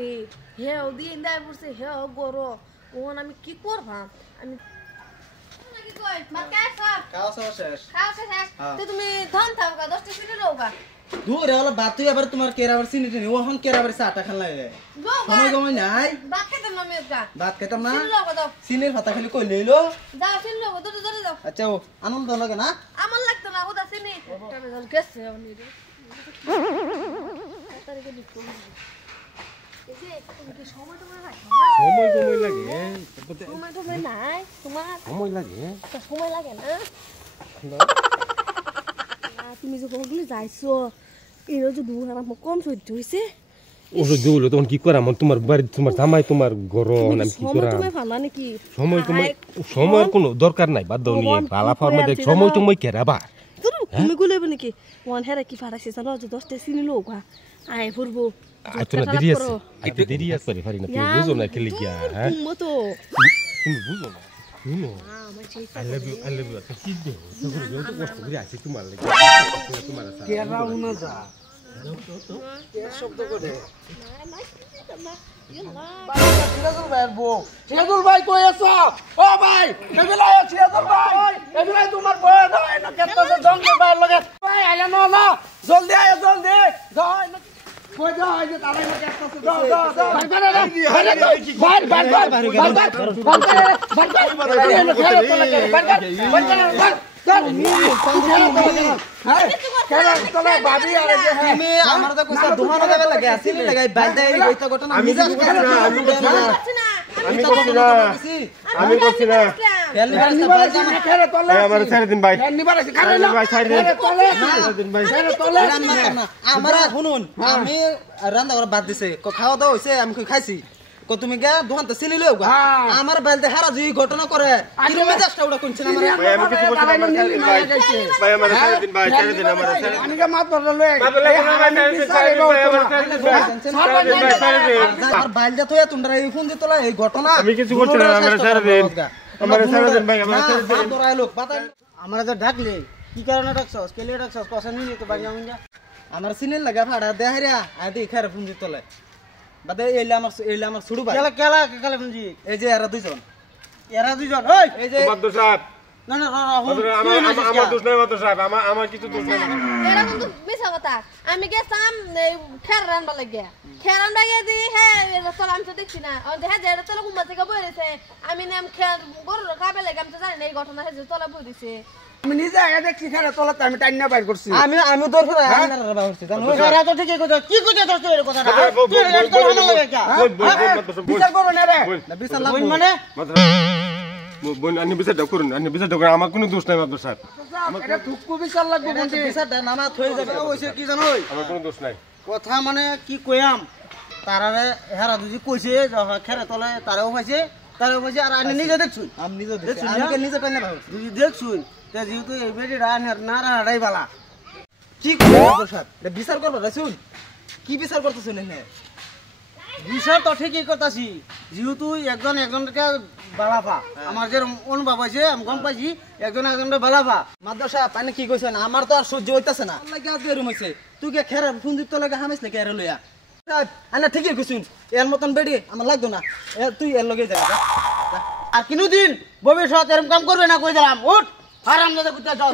রে হে ওদি ইন্দা পড়ছে হে ও গরো ওন আমি কি করবাম আমি নাকি কই মাকে সব খাওয়া সব শেষ তো তুমি ধন থাও গা 10টা সিটি রওগা দূরে হলো বাত তুই আবার তোমার কেরাবার সিনিতে নি ওহন কেরাবার চাটা খান লাগে সময় গমই নাই ভাত খেতাম না মেজগা ভাত খেতাম না সিটি রওগা দাও সিনির ভাতা খালি কই লইলো যাও সিটি রওগা দূরে দূরে যাও আচ্ছা ও আনন্দ লাগে না আমার লাগতো না ওদা সিনি তবে জল গেছে উনি রে তারিখে দিত এই যে তুমি কি সময় তোমার লাগে সময় লাগে সময় নাই তোমার সময় লাগে সময় লাগে না তুমি যে কোনগুলি যাইছো এর যে দুহার আমার কম সহ্য হইছে ওরে জৌলো তখন কি করাম তোমার বাড়ি তোমার জামাই তোমার ঘর আমি কি করাম তুমি ভালো নাকি সময়ের কোনো দরকার নাই বাদ দাও নিয়ে ভালা ফার্মে দেখ সময় কেরাবা তুমি গুলেবে নাকি ওয়ান হেরা কি ফাড়াইছে জানো যে 10টা সিনি লোক আয় ফুরবো আইতো না দেরি আছে পারি না তুমি বুঝো না খেলে গিয়া হ্যাঁ তুমি বুঝো না শুনো I love you কি দে তোর যত কষ্ট করে আছে তোমার লাগি তোমার আছে কেরাও না যা কে শব্দ করে সিরাজুল ভাই কই আছো ও ভাই এগুলা সিরাজুল ভাই এগুলা তোমার বয় নয় না কেতছে জঙ্গল বাইর লাগে ভাই আইলা না জলদি আয় জলদি যাও কই যাও এই যে তারাই না কেতছে যাও আমার তো কইছা দুহানো দেবে লাগে আসিলি লাগাই বাইদা এই কইতা ঘটনা মিজাজ আমি করছি না আমার ছেড়ে দিন ভাই আমার শুনুন আমি রান্না করা বাদ দিছে খাওয়া দাওয়া হইছে আমি খাইছি তুমি গা দোকান তো সিলি লও আমার বাইলতে হারা যে ঘটনা করে কি মেজাজটা ওটা কোনছেন আমার ভাই আমি কিছু করছি না আমার ছেড়ে দিন ভাই আমার ছেড়ে দিন ভাই ছেড়ে দিন আমার ছেড়ে দিন আমি কে মাত বললো লই আমার বাইলতে তোয়া তোমরা এই ফোন দিতলা এই ঘটনা আমি কিছু করছি না আমার ছেড়ে দিন আমার ছেড়ে দিন ভাই আমার ছেড়ে দিন দরাই লোক পাতা আমরা যে ডাকলে কি কারণে ডাকছস কেলে ডাকছস কসন নি তো বাড়ি আমি আমার সিনের লাগা ফাড়া দেহারিয়া আদি খারে ফোন দিতলা বাদে এলা আমার ছুড়ু ভাই কেলা ফোনজি এই যে এরা দুইজন ওই এই যে তোমার দোষ সাহেব না আমার দোষ নাই মাত্র সাহেব আমার কিছু দোষ নাই এরা কিন্তু মিছা কথা আমি গেছাম খের রান্না লাগিয়া খের রান্না গিয়ে দি হ্যাঁ চল আমি তো দেখছি না হ্যাঁ যে এটা তোলা ঘুমা থেকে বই রয়েছে আমি নাম খের গরুর খাবে লাগে আমি তো জানি না এই ঘটনা হয়েছে তোলা বই দিছে আমি নিজে আগে দেখছি খেলা তোলাতে আমি টাইম না বাইর করছি আমি দৌড় করে আনার বাবা করছি জানো এরা তো ঠিকই কথা কি কইতে তোর এর কথাটা বিচার করো না রে বিচার লাগবে মানে বোন আনি বিচারটা করুন আমার কোনো দোষ নাই মাত্র সাহেব এটা তুকু বিচার লাগবে কোনটি বিচারটা নামা থই যাবে কইছে কি জানো আমার কোনো দোষ নাই কথা মানে কি কইয়াম তারারে হেরা দুজি কইছে খেরে তোলে তারেও পাইছে আর আমি নিজে দেখছুই আমি নিজে দেখছি আমি নিজে টাইম না ভাবছি তুই দেখছুই তে যেহেতু এই বেডিটা না রাড়াই বালা কি করব স্যার এটা বিচার করব রাসুল কি বিচার করতেছেন এনে বিচার তো ঠিকই করতাছি যেহেতু একজনকে বালাফা আমার যে অনুভব হইছে আমি গম পাইছি একজনকে বালাফা মাদ্রাসা পানি কি কইছেন আমার তো আর সহ্য হইতাছে না লাগে আজ বেরুম হইছে তুই কে খেরা ফোন দিতে লাগে হামিস নাকি এর লইয়া আনা ঠিকই কইছুন এর মতন বেডি আমার লাগতো না তুই এর লগে যা আর কিনুদিন ভবিষ্যৎ এরকম কাম করবে না কই দিলাম উঠ আরাম দাদা কুত্তা যাও